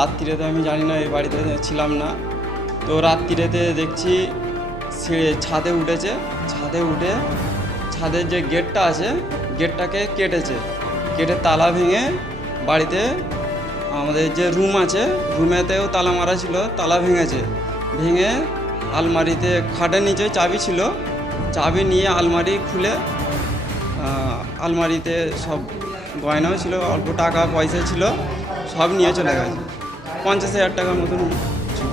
রাত্রিরেতে আমি জানি না, এই বাড়িতে ছিলাম না। তো রাত্রিরেতে দেখছি সে ছাদে উঠেছে, ছাদে উঠে ছাদের যে গেটটা আছে গেটটাকে কেটে তালা ভেঙে বাড়িতে আমাদের যে রুম আছে রুমেতেও তালা মারা ছিল, তালা ভেঙে আলমারিতে খাটের নিচে চাবি ছিল, চাবি নিয়ে আলমারি খুলে আলমারিতে সব গয়নাও ছিল, অল্প টাকা পয়সা ছিল, সব নিয়ে চলে গেছে। 50,000 টাকার মতন ছিল।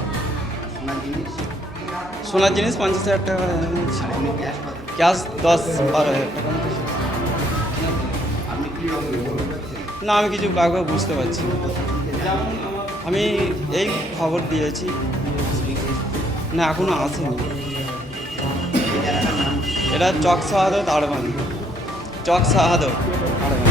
সোনার জিনিস 50,000 টাকা ছিল, ক্যাশ 10-12,000 টাকার মতো ছিল। না, আমি কিছু বাঘও বুঝতে পারছি না। আমি এই খবর দিয়েছি, না এখনো আসেনি। এটা চক শাহাদত আড়বানি, চক শাহাদত আড়বানি।